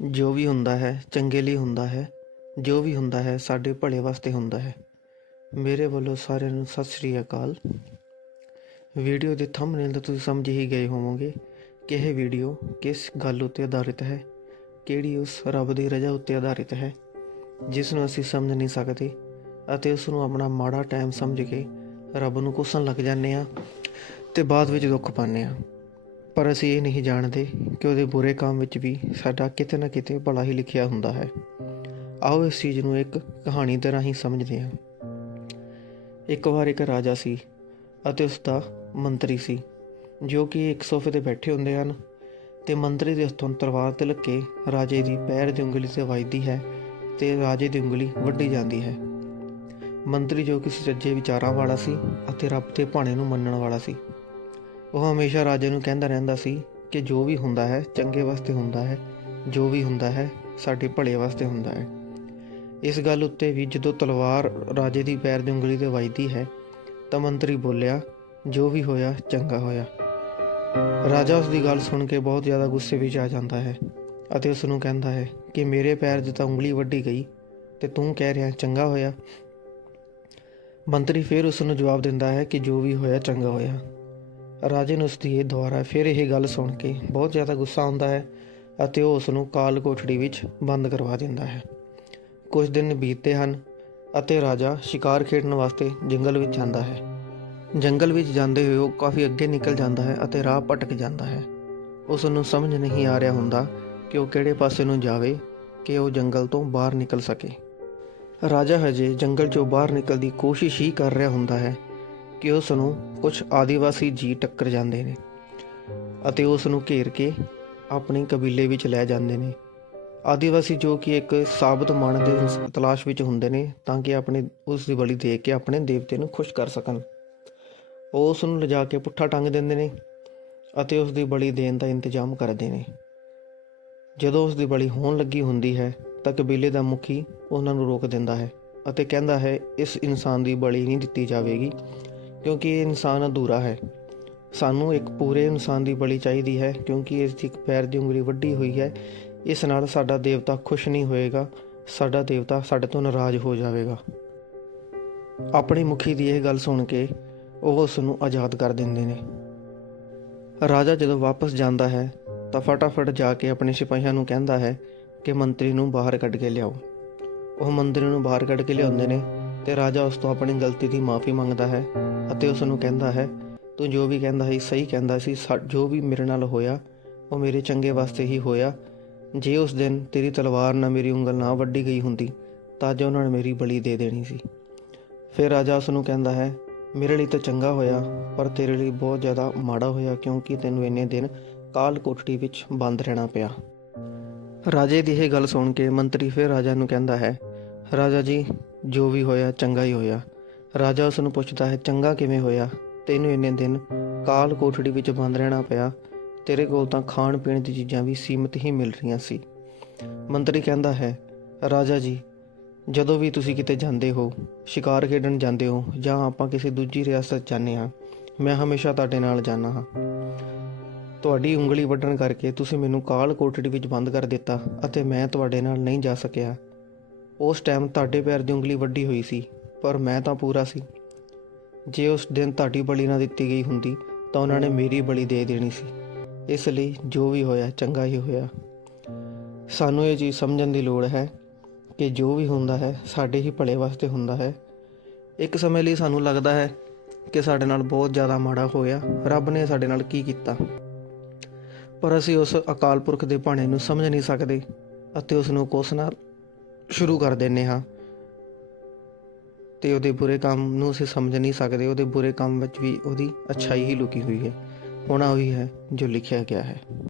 ਜੋ ਵੀ ਹੁੰਦਾ ਹੈ, ਚੰਗੇ ਲਈ ਹੁੰਦਾ ਹੈ, ਜੋ ਵੀ ਹੁੰਦਾ ਹੈ, ਸਾਡੇ ਭਲੇ ਵਾਸਤੇ ਹੁੰਦਾ ਹੈ। ਮੇਰੇ ਵੱਲੋਂ ਸਾਰਿਆਂ ਨੂੰ ਸਤਿ ਸ਼੍ਰੀ ਅਕਾਲ। ਵੀਡੀਓ ਦੇ ਥੰਬਨੇਲ ਤੋਂ ਤੁਸੀਂ ਸਮਝ ਹੀ ਗਏ ਹੋਵੋਗੇ ਕਿ ਇਹ ਵੀਡੀਓ ਕਿਸ ਗੱਲ ਉੱਤੇ ਆਧਾਰਿਤ ਹੈ, ਕਿਹੜੀ ਉਸ ਰੱਬ ਦੀ ਰਜ਼ਾ ਉੱਤੇ ਆਧਾਰਿਤ ਹੈ, ਜਿਸ ਨੂੰ ਅਸੀਂ ਸਮਝ ਨਹੀਂ ਸਕਦੇ ਅਤੇ ਉਸ ਨੂੰ ਆਪਣਾ ਮਾੜਾ ਟਾਈਮ ਸਮਝ ਕੇ ਰੱਬ ਨੂੰ ਕੋਸਣ ਲੱਗ ਜਾਂਦੇ ਆ ਤੇ ਬਾਅਦ ਵਿੱਚ ਦੁੱਖ ਪਾਉਂਦੇ ਆ ਪਰ ਅਸੀਂ ਇਹ ਨਹੀਂ ਜਾਣਦੇ ਕਿ ਉਹਦੇ ਬੁਰੇ ਕੰਮ ਵਿੱਚ ਵੀ ਸਾਡਾ ਕਿਤੇ ਨਾ ਕਿਤੇ ਭਲਾ ਹੀ ਲਿਖਿਆ ਹੁੰਦਾ ਹੈ। ਆਓ ਇਸ ਚੀਜ਼ ਨੂੰ ਇੱਕ ਕਹਾਣੀ ਦੇ ਰਾਹੀਂ ਸਮਝਦੇ ਹਾਂ। ਇੱਕ ਵਾਰ ਇੱਕ ਰਾਜਾ ਸੀ ਅਤੇ ਉਸ ਦਾ ਮੰਤਰੀ ਸੀ, ਜੋ ਕਿ ਇੱਕ ਸੋਫੇ ਤੇ ਬੈਠੇ ਹੁੰਦੇ ਹਨ ਤੇ ਮੰਤਰੀ ਦੇ ਹੱਥੋਂ ਤਲਵਾਰ ਤਿਲਕ ਕੇ ਰਾਜੇ ਦੀ ਪੈਰ ਦੀ ਉਂਗਲੀ ਤੇ ਵੱਜਦੀ ਹੈ ਤੇ ਰਾਜੇ ਦੀ ਉਂਗਲੀ ਵੱਢੀ ਜਾਂਦੀ ਹੈ। ਮੰਤਰੀ ਜੋ ਕਿ ਸੱਚੇ ਵਿਚਾਰਾਂ ਵਾਲਾ ਸੀ ਅਤੇ ਰੱਬ ਦੇ ਭਾਣੇ ਨੂੰ ਮੰਨਣ ਵਾਲਾ ਸੀ। ਉਹ ਹਮੇਸ਼ਾ ਰਾਜੇ ਨੂੰ ਕਹਿੰਦਾ ਰਹਿੰਦਾ ਸੀ ਕਿ ਜੋ ਵੀ ਹੁੰਦਾ ਹੈ, ਚੰਗੇ ਵਾਸਤੇ ਹੁੰਦਾ ਹੈ, ਜੋ ਵੀ ਹੁੰਦਾ ਹੈ, ਸਾਡੇ ਭਲੇ ਵਾਸਤੇ ਹੁੰਦਾ ਹੈ। ਇਸ ਗੱਲ ਉੱਤੇ ਵੀ ਜਦੋਂ ਤਲਵਾਰ ਰਾਜੇ ਦੀ ਪੈਰ ਦੀ ਉਂਗਲੀ ਤੇ ਵੱਜਦੀ ਹੈ, ਤਾਂ ਮੰਤਰੀ ਬੋਲਿਆ, ਜੋ ਵੀ ਹੋਇਆ, ਚੰਗਾ ਹੋਇਆ। ਰਾਜਾ ਉਸ ਦੀ ਗੱਲ ਸੁਣ ਕੇ ਬਹੁਤ ਜ਼ਿਆਦਾ ਗੁੱਸੇ ਵਿੱਚ ਆ ਜਾਂਦਾ ਹੈ ਅਤੇ ਉਸ ਨੂੰ ਕਹਿੰਦਾ ਹੈ ਕਿ ਮੇਰੇ ਪੈਰ 'ਚ ਤਾਂ ਉਂਗਲੀ ਵੱਢੀ ਗਈ ਤੇ ਤੂੰ ਕਹਿ ਰਿਹਾ, ਚੰਗਾ ਹੋਇਆ। ਮੰਤਰੀ ਫਿਰ ਉਸ ਨੂੰ ਜਵਾਬ ਦਿੰਦਾ ਹੈ ਕਿ ਜੋ ਵੀ ਹੋਇਆ, ਚੰਗਾ ਹੋਇਆ। ਰਾਜੇ ਨੂੰ ਉਸ ਦੀ ਇਹ ਦੁਆਰਾ ਫਿਰ ਇਹ ਗੱਲ ਸੁਣ ਕੇ ਬਹੁਤ ਜ਼ਿਆਦਾ ਗੁੱਸਾ ਆਉਂਦਾ ਹੈ ਅਤੇ ਉਹ ਉਸ ਨੂੰ ਕਾਲ ਕੋਠੜੀ ਵਿੱਚ ਬੰਦ ਕਰਵਾ ਦਿੰਦਾ ਹੈ। ਕੁਝ ਦਿਨ ਬੀਤਦੇ ਹਨ ਅਤੇ ਰਾਜਾ ਸ਼ਿਕਾਰ ਖੇਡਣ ਵਾਸਤੇ ਜੰਗਲ ਵਿੱਚ ਜਾਂਦਾ ਹੈ। ਜੰਗਲ ਵਿੱਚ ਜਾਂਦੇ ਹੋਏ ਉਹ ਕਾਫੀ ਅੱਗੇ ਨਿਕਲ ਜਾਂਦਾ ਹੈ ਅਤੇ ਰਾਹ ਭਟਕ ਜਾਂਦਾ ਹੈ। ਉਸ ਨੂੰ ਸਮਝ ਨਹੀਂ ਆ ਰਿਹਾ ਹੁੰਦਾ ਕਿ ਉਹ ਕਿਹੜੇ ਪਾਸੇ ਨੂੰ ਜਾਵੇ ਕਿ ਉਹ ਜੰਗਲ ਤੋਂ ਬਾਹਰ ਨਿਕਲ ਸਕੇ। ਰਾਜਾ ਹਜੇ ਜੰਗਲ ਚੋਂ ਬਾਹਰ ਨਿਕਲਣ ਦੀ ਕੋਸ਼ਿਸ਼ ਹੀ ਕਰ ਰਿਹਾ ਹੁੰਦਾ ਹੈ ਕਿ ਉਸ ਨੂੰ ਕੁਝ ਆਦੀਵਾਸੀ ਜੀ ਟੱਕਰ ਜਾਂਦੇ ਨੇ ਅਤੇ ਉਸ ਨੂੰ ਘੇਰ ਕੇ ਆਪਣੀ ਕਬੀਲੇ ਵਿੱਚ ਲੈ ਜਾਂਦੇ ਨੇ। ਆਦੀਵਾਸੀ ਜੋ ਕਿ ਇੱਕ ਸਾਬਤ ਮਨ ਦੇ ਤਲਾਸ਼ ਵਿੱਚ ਹੁੰਦੇ ਨੇ ਤਾਂ ਕਿ ਆਪਣੇ ਉਸ ਦੀ ਬਲੀ ਦੇ ਕੇ ਆਪਣੇ ਦੇਵਤੇ ਨੂੰ ਖੁਸ਼ ਕਰ ਸਕਣ। ਉਹ ਉਸ ਨੂੰ ਲਿਜਾ ਕੇ ਪੁੱਠਾ ਟੰਗ ਦਿੰਦੇ ਨੇ ਅਤੇ ਉਸ ਦੀ ਬਲੀ ਦੇਣ ਦਾ ਇੰਤਜ਼ਾਮ ਕਰਦੇ ਨੇ। ਜਦੋਂ ਉਸ ਦੀ ਬਲੀ ਹੋਣ ਲੱਗੀ ਹੁੰਦੀ ਹੈ ਤਾਂ ਕਬੀਲੇ ਦਾ ਮੁਖੀ ਉਹਨਾਂ ਨੂੰ ਰੋਕ ਦਿੰਦਾ ਹੈ ਅਤੇ ਕਹਿੰਦਾ ਹੈ, ਇਸ ਇਨਸਾਨ ਦੀ ਬਲੀ ਨਹੀਂ ਦਿੱਤੀ ਜਾਵੇਗੀ। ਕਿਉਂਕਿ ਇਹ ਇਨਸਾਨ ਅਧੂਰਾ ਹੈ। ਸਾਨੂੰ ਇੱਕ ਪੂਰੇ ਇਨਸਾਨ ਦੀ ਬਲੀ ਚਾਹੀਦੀ ਹੈ, ਕਿਉਂਕਿ ਇਸ ਦੀ ਇੱਕ ਪੈਰ ਦੀ ਉਂਗਲੀ ਵੱਡੀ ਹੋਈ ਹੈ। ਇਸ ਨਾਲ ਸਾਡਾ ਦੇਵਤਾ ਖੁਸ਼ ਨਹੀਂ ਹੋਏਗਾ, ਸਾਡਾ ਦੇਵਤਾ ਸਾਡੇ ਤੋਂ ਨਾਰਾਜ਼ ਹੋ ਜਾਵੇਗਾ। ਆਪਣੀ ਮੁਖੀ ਦੀ ਇਹ ਗੱਲ ਸੁਣ ਕੇ ਉਹ ਉਸ ਨੂੰ ਆਜ਼ਾਦ ਕਰ ਦਿੰਦੇ ਨੇ। ਰਾਜਾ ਜਦੋਂ ਵਾਪਸ ਜਾਂਦਾ ਹੈ, ਤਾਂ ਫਟਾਫਟ ਜਾ ਕੇ ਆਪਣੇ ਸਿਪਾਹੀਆਂ ਨੂੰ ਕਹਿੰਦਾ ਹੈ ਕਿ ਮੰਤਰੀ ਨੂੰ ਬਾਹਰ ਕੱਢ ਕੇ ਲਿਆਓ। ਉਹ ਮੰਤਰੀ ਨੂੰ ਬਾਹਰ ਕੱਢ ਕੇ ਲਿਆਉਂਦੇ ਨੇ। ਤੇ ਰਾਜਾ ਉਸ ਤੋਂ ਆਪਣੀ ਗਲਤੀ ਦੀ ਮਾਫੀ ਮੰਗਦਾ ਹੈ ਅਤੇ ਉਸ ਨੂੰ ਕਹਿੰਦਾ ਹੈ, ਤੂੰ ਜੋ ਵੀ ਕਹਿੰਦਾ ਸੀ, ਸਹੀ ਕਹਿੰਦਾ ਸੀ, ਸਾ- ਜੋ ਵੀ ਮੇਰੇ ਨਾਲ ਹੋਇਆ, ਉਹ ਮੇਰੇ ਚੰਗੇ ਵਾਸਤੇ ਹੀ ਹੋਇਆ। ਜੇ ਉਸ ਦਿਨ ਤੇਰੀ ਤਲਵਾਰ ਨਾਲ ਮੇਰੀ ਉਂਗਲ ਨਾ ਵੱਢੀ ਗਈ ਹੁੰਦੀ, ਤਾਂ ਜੋ ਉਹਨਾਂ ਨੇ ਮੇਰੀ ਬਲੀ ਦੇ ਦੇਣੀ ਸੀ। ਫਿਰ ਰਾਜਾ ਉਸ ਨੂੰ ਕਹਿੰਦਾ ਹੈ, ਮੇਰੇ ਲਈ ਤਾਂ ਚੰਗਾ ਹੋਇਆ, ਪਰ ਤੇਰੇ ਲਈ ਬਹੁਤ ਜ਼ਿਆਦਾ ਮਾੜਾ ਹੋਇਆ, ਕਿਉਂਕਿ ਤੈਨੂੰ ਇੰਨੇ ਦਿਨ ਕਾਲ ਕੋਠੜੀ ਵਿੱਚ ਬੰਦ ਰਹਿਣਾ ਪਿਆ। ਰਾਜੇ ਦੀ ਇਹ ਗੱਲ ਸੁਣ ਕੇ ਮੰਤਰੀ ਫਿਰ ਰਾਜਾ ਨੂੰ ਕਹਿੰਦਾ ਹੈ, ਰਾਜਾ ਜੀ ਜੋ ਵੀ ਹੋਇਆ, ਚੰਗਾ ਹੀ ਹੋਇਆ। ਰਾਜਾ ਉਸ ਨੂੰ ਪੁੱਛਦਾ ਹੈ, ਚੰਗਾ ਕਿਵੇਂ ਹੋਇਆ? ਤੈਨੂੰ ਇੰਨੇ ਦਿਨ ਕਾਲ ਕੋਠੜੀ ਵਿੱਚ ਬੰਦ ਰਹਿਣਾ ਪਿਆ। ਤੇਰੇ ਕੋਲ ਤਾਂ ਖਾਣ ਪੀਣ ਦੀ ਚੀਜ਼ਾਂ ਵੀ ਸੀਮਤ ਹੀ ਮਿਲ ਰਹੀਆਂ ਸੀ। ਮੰਤਰੀ ਕਹਿੰਦਾ ਹੈ, ਰਾਜਾ ਜੀ, ਜਦੋਂ ਵੀ ਤੁਸੀਂ ਕਿਤੇ ਜਾਂਦੇ ਹੋ, ਸ਼ਿਕਾਰ ਖੇਡਣ ਜਾਂਦੇ ਹੋ, ਜਾਂ ਆਪਾਂ ਕਿਸੇ ਦੂਜੀ ਰਿਆਸਤ ਜਾਂਦੇ ਹਾਂ, ਮੈਂ ਹਮੇਸ਼ਾ ਤੁਹਾਡੇ ਨਾਲ ਜਾਂਦਾ ਹਾਂ। ਤੁਹਾਡੀ ਉਂਗਲੀ ਵੱਢਣ ਕਰਕੇ ਤੁਸੀਂ ਮੈਨੂੰ ਕਾਲ ਕੋਠੜੀ ਵਿੱਚ ਬੰਦ ਕਰ ਦਿੱਤਾ ਅਤੇ ਮੈਂ ਤੁਹਾਡੇ ਨਾਲ ਨਹੀਂ ਜਾ ਸਕਿਆ। ਉਸ ਟਾਈਮ ਤੁਹਾਡੇ ਪੈਰ ਦੀ ਉਂਗਲੀ ਵੱਡੀ ਹੋਈ ਸੀ, ਪਰ ਮੈਂ ਤਾਂ ਪੂਰਾ ਸੀ। ਜੇ ਉਸ ਦਿਨ ਤੁਹਾਡੀ ਬਲੀ ਨਾ ਦਿੱਤੀ ਗਈ ਹੁੰਦੀ, ਤਾਂ ਉਹਨਾਂ ਨੇ ਮੇਰੀ ਬਲੀ ਦੇ ਦੇਣੀ ਸੀ। ਇਸ ਲਈ ਜੋ ਵੀ ਹੋਇਆ, ਚੰਗਾ ਹੀ ਹੋਇਆ। ਸਾਨੂੰ ਇਹ ਚੀਜ਼ ਸਮਝਣ ਦੀ ਲੋੜ ਹੈ ਕਿ ਜੋ ਵੀ ਹੁੰਦਾ ਹੈ, ਸਾਡੇ ਹੀ ਭਲੇ ਵਾਸਤੇ ਹੁੰਦਾ ਹੈ। ਇੱਕ ਸਮੇਂ ਲਈ ਸਾਨੂੰ ਲੱਗਦਾ ਹੈ ਕਿ ਸਾਡੇ ਨਾਲ ਬਹੁਤ ਜ਼ਿਆਦਾ ਮਾੜਾ ਹੋਇਆ। ਰੱਬ ਨੇ ਸਾਡੇ ਨਾਲ ਕੀ ਕੀਤਾ? ਪਰ ਅਸੀਂ ਉਸ ਅਕਾਲ ਪੁਰਖ ਦੇ ਭਾਣੇ ਨੂੰ ਸਮਝ ਨਹੀਂ ਸਕਦੇ ਅਤੇ ਉਸ ਨੂੰ ਨਾਲ ਸ਼ੁਰੂ ਕਰ ਦਿੰਨੇ ਹਾਂ। ਤੇ ਉਹਦੇ ਬੁਰੇ ਕੰਮ ਨੂੰ ਅਸੀਂ ਸਮਝ ਨਹੀਂ ਸਕਦੇ। ਉਹਦੇ ਬੁਰੇ ਕੰਮ ਵਿੱਚ ਵੀ ਉਹਦੀ ਅੱਛਾਈ ਹੀ ਲੁਕੀ ਹੋਈ ਹੈ। ਹੋਣਾ ਉਹੀ ਹੈ ਜੋ ਲਿਖਿਆ ਗਿਆ ਹੈ।